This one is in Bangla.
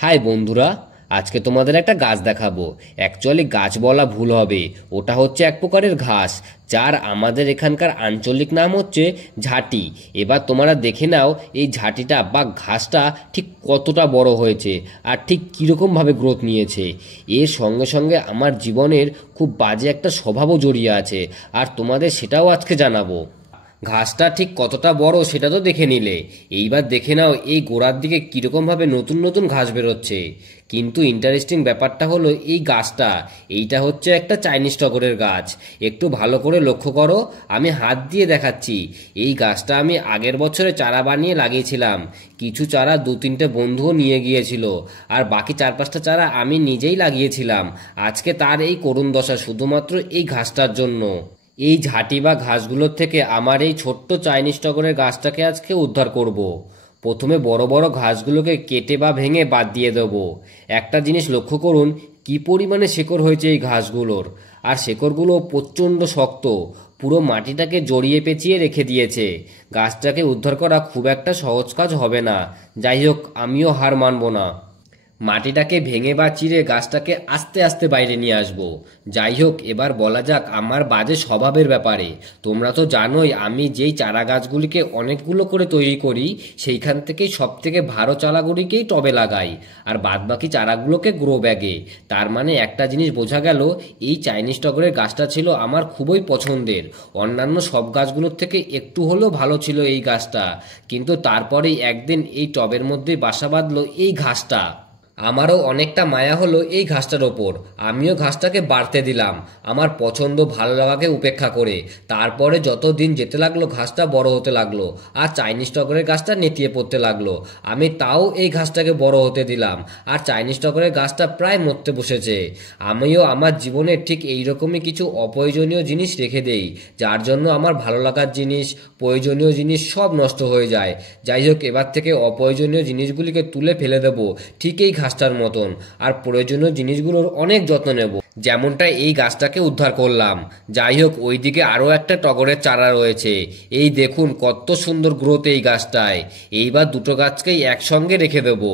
হাই বন্ধুরা, আজকে তোমাদের একটা গাছ দেখাবো। অ্যাকচুয়ালি গাছ বলা ভুল হবে, ওটা হচ্ছে এক প্রকারের ঘাস, যার আমাদের এখানকার আঞ্চলিক নাম হচ্ছে ঝাঁটি। এবার তোমরা দেখে নাও এই ঝাঁটিটা বা ঘাসটা ঠিক কতটা বড় হয়েছে আর ঠিক কীরকমভাবে গ্রোথ নিয়েছে। এর সঙ্গে সঙ্গে আমার জীবনের খুব বাজে একটা স্বভাবও জড়িয়ে আছে, আর তোমাদের সেটাও আজকে জানাবো। ঘাসটা ঠিক কতটা বড় সেটা তো দেখে নিলে, এইবার দেখে নাও এই গোড়ার দিকে কীরকমভাবে নতুন নতুন ঘাস বেরোচ্ছে। কিন্তু ইন্টারেস্টিং ব্যাপারটা হলো এই গাছটা, এইটা হচ্ছে একটা চাইনিজ টগরের গাছ। একটু ভালো করে লক্ষ্য করো, আমি হাত দিয়ে দেখাচ্ছি। এই গাছটা আমি আগের বছরে চারা বানিয়ে লাগিয়েছিলাম। কিছু চারা দু তিনটে বন্ধুও নিয়ে গিয়েছিল, আর বাকি চার পাঁচটা চারা আমি নিজেই লাগিয়েছিলাম। আজকে তার এই করুণ দশা শুধুমাত্র এই ঘাসটার জন্য। এই ঝাঁটি বা ঘাসগুলোর থেকে আমার এই ছোট্ট চাইনিজ টগরের গাছটাকে আজকে উদ্ধার করব। প্রথমে বড় বড় ঘাসগুলোকে কেটে বা ভেঙে বাদ দিয়ে দেবো। একটা জিনিস লক্ষ্য করুন, কি পরিমাণে শেকড় হয়েছে এই ঘাসগুলোর। আর শেকড়গুলো প্রচণ্ড শক্ত, পুরো মাটিটাকে জড়িয়ে পেঁচিয়ে রেখে দিয়েছে। গাছটাকে উদ্ধার করা খুব একটা সহজ কাজ হবে না। যাই হোক, আমিও হার মানব না। মাটিটাকে ভেঙে বা চিরে গাছটাকে আস্তে আস্তে বাইরে নিয়ে আসবো। যাই হোক, এবার বলা যাক আমার বাজে স্বভাবের ব্যাপারে। তোমরা তো জানোই আমি যেই চারা গাছগুলিকে অনেকগুলো করে তৈরি করি, সেইখান থেকেই সব থেকে ভালো চারাগুলিকেই টবে লাগাই, আর বাদবাকি চারাগুলোকে গ্রো ব্যাগে। তার মানে একটা জিনিস বোঝা গেল, এই চাইনিজ টগরের গাছটা ছিল আমার খুবই পছন্দের। অন্যান্য সব গাছগুলোর থেকে একটু হলেও ভালো ছিল এই গাছটা। কিন্তু তারপরেই একদিন এই টবের মধ্যে বাসা বাঁধলো এই ঘাসটা। আমারও অনেকটা মায়া হলো এই ঘাসটার ওপর। আমিও ঘাসটাকে বাড়তে দিলাম, আমার পছন্দ ভালো লাগাকে উপেক্ষা করে। তারপরে যত দিন যেতে লাগলো ঘাসটা বড় হতে লাগলো, আর চাইনিজ টগরের গাছটা নেতিয়ে পড়তে লাগলো। আমি তাও এই ঘাসটাকে বড় হতে দিলাম, আর চাইনিজ টগরের গাছটা প্রায় মরতে বসেছে। আমিও আমার জীবনে ঠিক এইরকমই কিছু অপ্রয়োজনীয় জিনিস রেখে দেই, যার জন্য আমার ভালো লাগার জিনিস, প্রয়োজনীয় জিনিস সব নষ্ট হয়ে যায়। যাই হোক, এবার থেকে অপ্রয়োজনীয় জিনিসগুলিকে তুলে ফেলে দেবো, ঠিক এই ঘাসটার মতন। আর প্রয়োজনীয় জিনিসগুলোর অনেক যত্ন নেব, যেমনটা এই গাছটাকে উদ্ধার করলাম। যাই হোক, ওইদিকে আরও একটা টগরের চারা রয়েছে। এই দেখুন কত সুন্দর গ্রোথ এই গাছটায়। এইবার দুটো গাছকেই একসঙ্গে রেখে দেবো।